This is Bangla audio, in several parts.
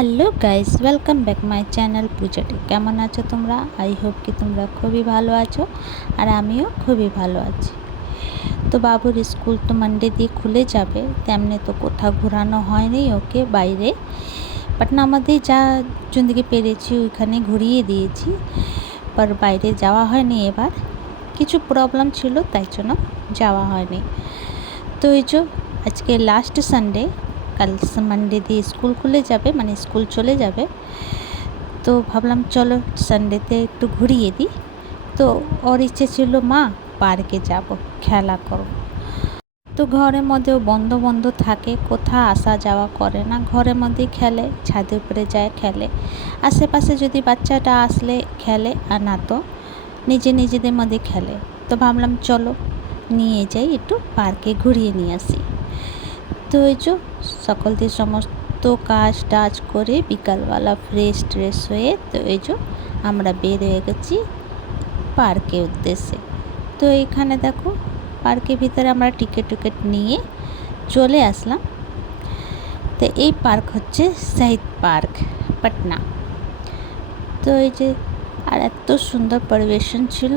Hello guys, welcome back my channel পূজাটি। কেমন আছো তোমরা? আই হোপ কি তোমরা খুবই ভালো আছো, আর আমিও খুবই ভালো আছি। তো বাবুর স্কুল তো মানডে দিয়ে খুলে যাবে, তেমনি তো কোথাও ঘোরানো হয়নি ওকে বাইরে। পাটনা আমাদের যা জিন্দিগি পেরেছি ওইখানে ঘুরিয়ে দিয়েছি, पर বাইরে যাওয়া হয়নি। এবার কিছু প্রবলেম ছিল, তাই জন্য যাওয়া হয়নি। তো এই যে আজকে লাস্ট সানডে, কাল মানডে দিয়ে স্কুল খুলে যাবে, মানে স্কুল চলে যাবে। তো ভাবলাম চলো সানডেতে একটু ঘুরিয়ে দিই। তো ওর ইচ্ছে ছিল মা পার্কে যাব, খেলা করব। তো ঘরের মধ্যেও বন্ধ বন্ধ থাকে, কোথাও আসা যাওয়া করে না, ঘরের মধ্যেই খেলে, ছাদের উপরে যায় খেলে। আশেপাশে যদি বাচ্চাটা আসলে খেলে, আর না তো নিজেদের মধ্যে খেলে। তো ভাবলাম চলো নিয়ে যাই, একটু পার্কে ঘুরিয়ে নিয়ে আসি। তো এই যে সকলদের সমস্ত কাজ টাজ করে বিকালবেলা ফ্রেশ ট্রেশ হয়ে, তো এই যে আমরা বের হয়ে গেছি পার্কের উদ্দেশ্যে। তো এইখানে দেখো পার্কের ভিতরে আমরা টিকিট নিয়ে চলে আসলাম। তো এই পার্ক হচ্ছে শহীদ পার্ক, পাটনা। তো এই যে আর এত সুন্দর পরিবেশন ছিল,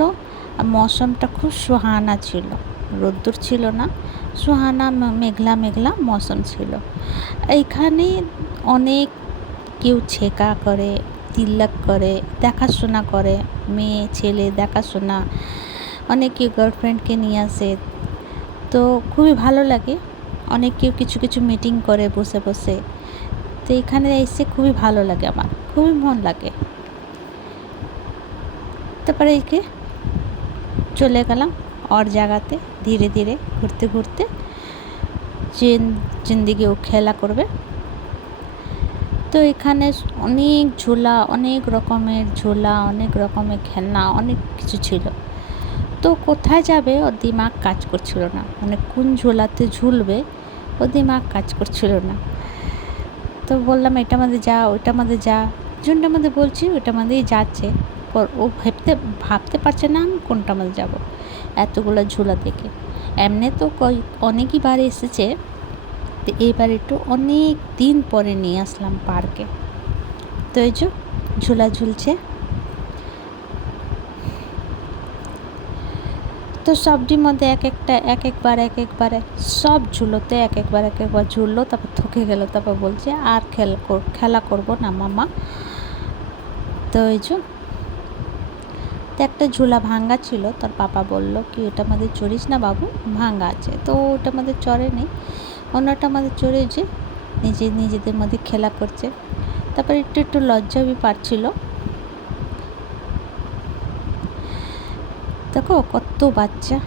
আর মৌসুমটা খুব সুহানা ছিল, রোদ্দুর ছিল না, সুহানা মেঘলা মেঘলা মৌসুম ছিল। এইখানে অনেক কেউ ছেকা করে, তিলক করে, দেখাশোনা করে, মেয়ে ছেলে দেখাশোনা, অনেকে গার্লফ্রেন্ডকে নিয়ে আসে। তো খুবই ভালো লাগে, অনেক কেউ কিছু কিছু মিটিং করে বসে বসে। তো এখানে এসে খুবই ভালো লাগে, আমার খুবই মন লাগে। তারপরে একে চলে গেলাম और জায়গাতে, ধীরে ধীরে ঘুরতে ঘুরতে জিন্দিগি ও খেলা করবে। তো এখানে অনেক ঝোলা, অনেক রকমের ঝোলা, অনেক রকমের খেলনা, অনেক কিছু ছিল। তো কোথায় যাবে ওর দিমাগ কাজ করছিল না, মানে কোন ঝোলাতে ঝুলবে ওর দিমাগ কাজ করছিল না। তো বললাম এটা মধ্যে যা, ওইটা মধ্যে যা, যোনটা মধ্যে বলছি ওইটা মধ্যেই যাচ্ছে। ও ভাবতে পারছে না আমি কোনটা মধ্যে যাব, এতগুলো ঝোলা দেখে। এমনি তো অনেকই বার এসেছে, তো এইবার একটু অনেক দিন পরে নিয়ে আসলাম পার্কে। তো এই যে ঝোলা ঝুলছে। তো সবটির মধ্যে এক একবার সব ঝুলোতে এক একবার ঝুললো, তারপর থকে গেল, তারপর বলছে আর খেলা করব না মামা। তো এই যে তো একটা ঝুলা ভাঙ্গা ছিল, তোর পাপা বলল কি ওটা আমাদের চড়িস না বাবু, ভাঙ্গা আছে। তো ওটা আমাদের চড়ে নেই, অন্যটা আমাদের চড়ে যে নিজেদের মধ্যে খেলা করছে। তারপর একটু লজ্জা भी পাচ্ছিল। দেখো কত বাচ্চা।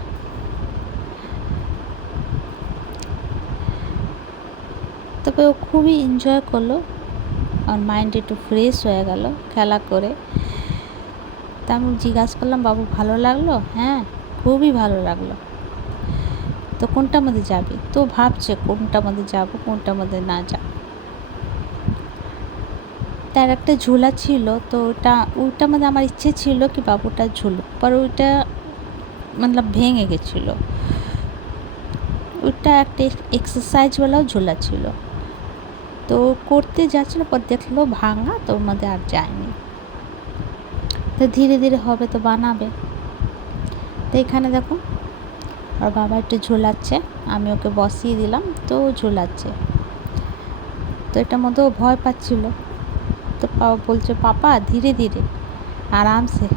তবে ও খুবই এনজয় করলো, আর মাইন্ড একটু ফ্রেশ হয়ে গেল খেলা করে। তা আমি জিজ্ঞাসা করলাম বাবু ভালো লাগলো? হ্যাঁ খুবই ভালো লাগলো। তো কোনটার মধ্যে যাবি? তো ভাবছে কোনটার মধ্যে যাব, কোনটার মধ্যে না যাব। তার একটা ঝোলা ছিল, তো ওইটার মধ্যে আমার ইচ্ছে ছিল কি বাবুটা ঝুলো, পর ওইটা মতলব ভেঙে গেছিলো। ওইটা একটা এক্সারসাইজওয়ালাও ঝোলা ছিল, তো করতে যাচ্ছিলো, পর দেখলো ভাঙা, তো ওর মধ্যে আর যায়নি। তো ধীরে ধীরে হবে তো বানাবে। তো এখানে দেখো আর বাবা একটু ঝোলাচ্ছে, আমি ওকে বসিয়ে দিলাম, তো ও ঝোলাচ্ছে। তো এটার মধ্যেও ভয় পাচ্ছিল, তো বলছে পাপা ধীরে ধীরে আরামসে।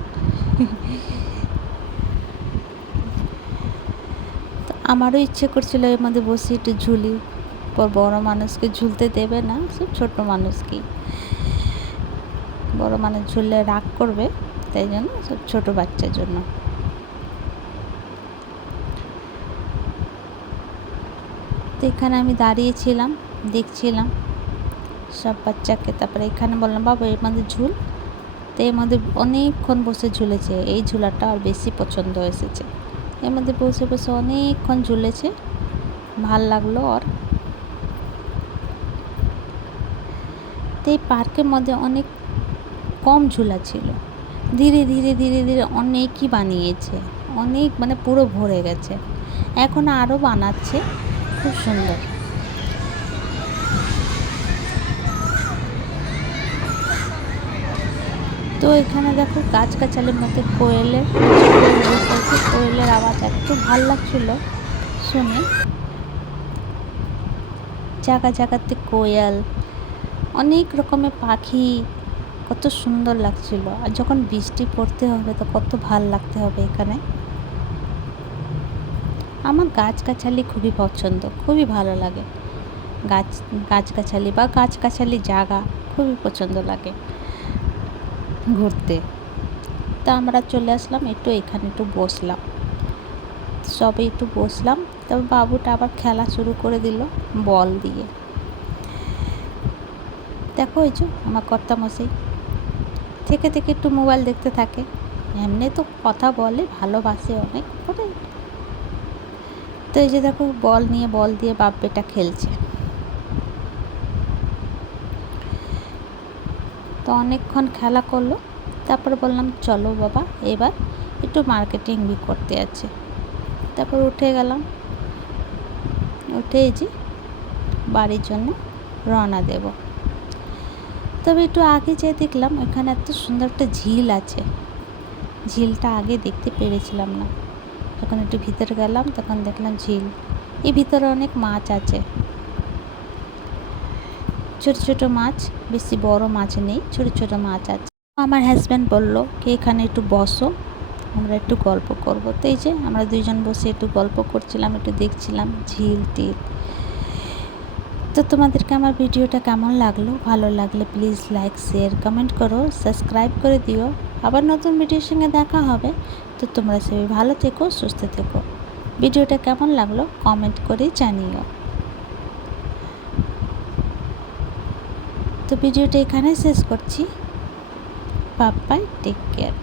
তো আমারও ইচ্ছে করছিল এর মধ্যে বসে একটু ঝুলি, পর বড় মানুষকে ঝুলতে দেবে না, সব ছোট মানুষকেই। বড় মানুষ ঝুললে রাগ করবে, তাই জন্য সব ছোট বাচ্চার জন্য। তো এখানে আমি দাঁড়িয়েছিলাম, দেখছিলাম সব বাচ্চাকে। তারপরে এখানে বললাম বাবা এর মধ্যে ঝুল। তো এর মধ্যে অনেকক্ষণ বসে ঝুলেছে, এই ঝুলাটা আর বেশি পছন্দ এসেছে। এর মধ্যে বসে বসে অনেকক্ষণ ঝুলেছে, ভাল লাগলো। আর তো এই পার্কের মধ্যে অনেক কম ঝুলা ছিল, ধীরে ধীরে অনেকই বানিয়েছে, অনেক মানে পুরো ভরে গেছে, এখন আরও বানাচ্ছে, খুব সুন্দর। তো এখানে দেখো গাছগাছালির মধ্যে কোয়েলের কোয়েলের আওয়াজ এত ভাল লাগছিল শুনে। জায়গা জায়গাতে কোয়েল, অনেক রকমের পাখি, কত সুন্দর লাগছিল। আর যখন বৃষ্টি পড়তে হবে তো কত ভাল লাগতে হবে এখানে। আমার গাছগাছালি খুবই পছন্দ, খুবই ভালো লাগে। গাছগাছালি বা গাছগাছালি জায়গা খুবই পছন্দ লাগে ঘুরতে। তা আমরা চলে আসলাম একটু এখানে, একটু বসলাম, সবে একটু বসলাম। তবে বাবুটা আবার খেলা শুরু করে দিল বল দিয়ে। দেখো ওই যে আমার কর্তামশাই থেকে থেকে একটু মোবাইল দেখতে থাকে। এমনি তো কথা বলে, ভালোবাসে অনেক করে। তো এই যে দেখো বল দিয়ে বাপ বেটা খেলছে। তো অনেকক্ষণ খেলা করলো, তারপর বললাম চলো বাবা এবার একটু মার্কেটিং করতে আছে। তারপর উঠে গেলাম, উঠে এই যে বাড়ির জন্য রওনা দেব। তবে একটু আগে যেয়ে দেখলাম ওখানে এত সুন্দর একটা ঝিল আছে। ঝিলটা আগে দেখতে পেরেছিলাম না, যখন একটু ভিতরে গেলাম তখন দেখলাম ঝিল। এই ভিতরে অনেক মাছ আছে, ছোট ছোট মাছ, বেশি বড় মাছ নেই, ছোট ছোট মাছ আছে। আমার হাজব্যান্ড বললো কি এখানে একটু বসো, আমরা একটু গল্প করব। তো এই যে আমরা দুইজন বসে একটু গল্প করছিলাম, একটু দেখছিলাম ঝিল টিল। তো তোমাদেরকে আমার ভিডিওটা কেমন লাগলো? ভালো লাগলে প্লিজ লাইক শেয়ার কমেন্ট করো, সাবস্ক্রাইব করে দিও। আবার নতুন ভিডিওর সঙ্গে দেখা হবে। তো তোমরা সবাই ভালো থেকো, সুস্থ থেকো। ভিডিওটা কেমন লাগলো কমেন্ট করে জানিও। তো ভিডিওটা এখানে শেষ করছি। Bye bye, take care.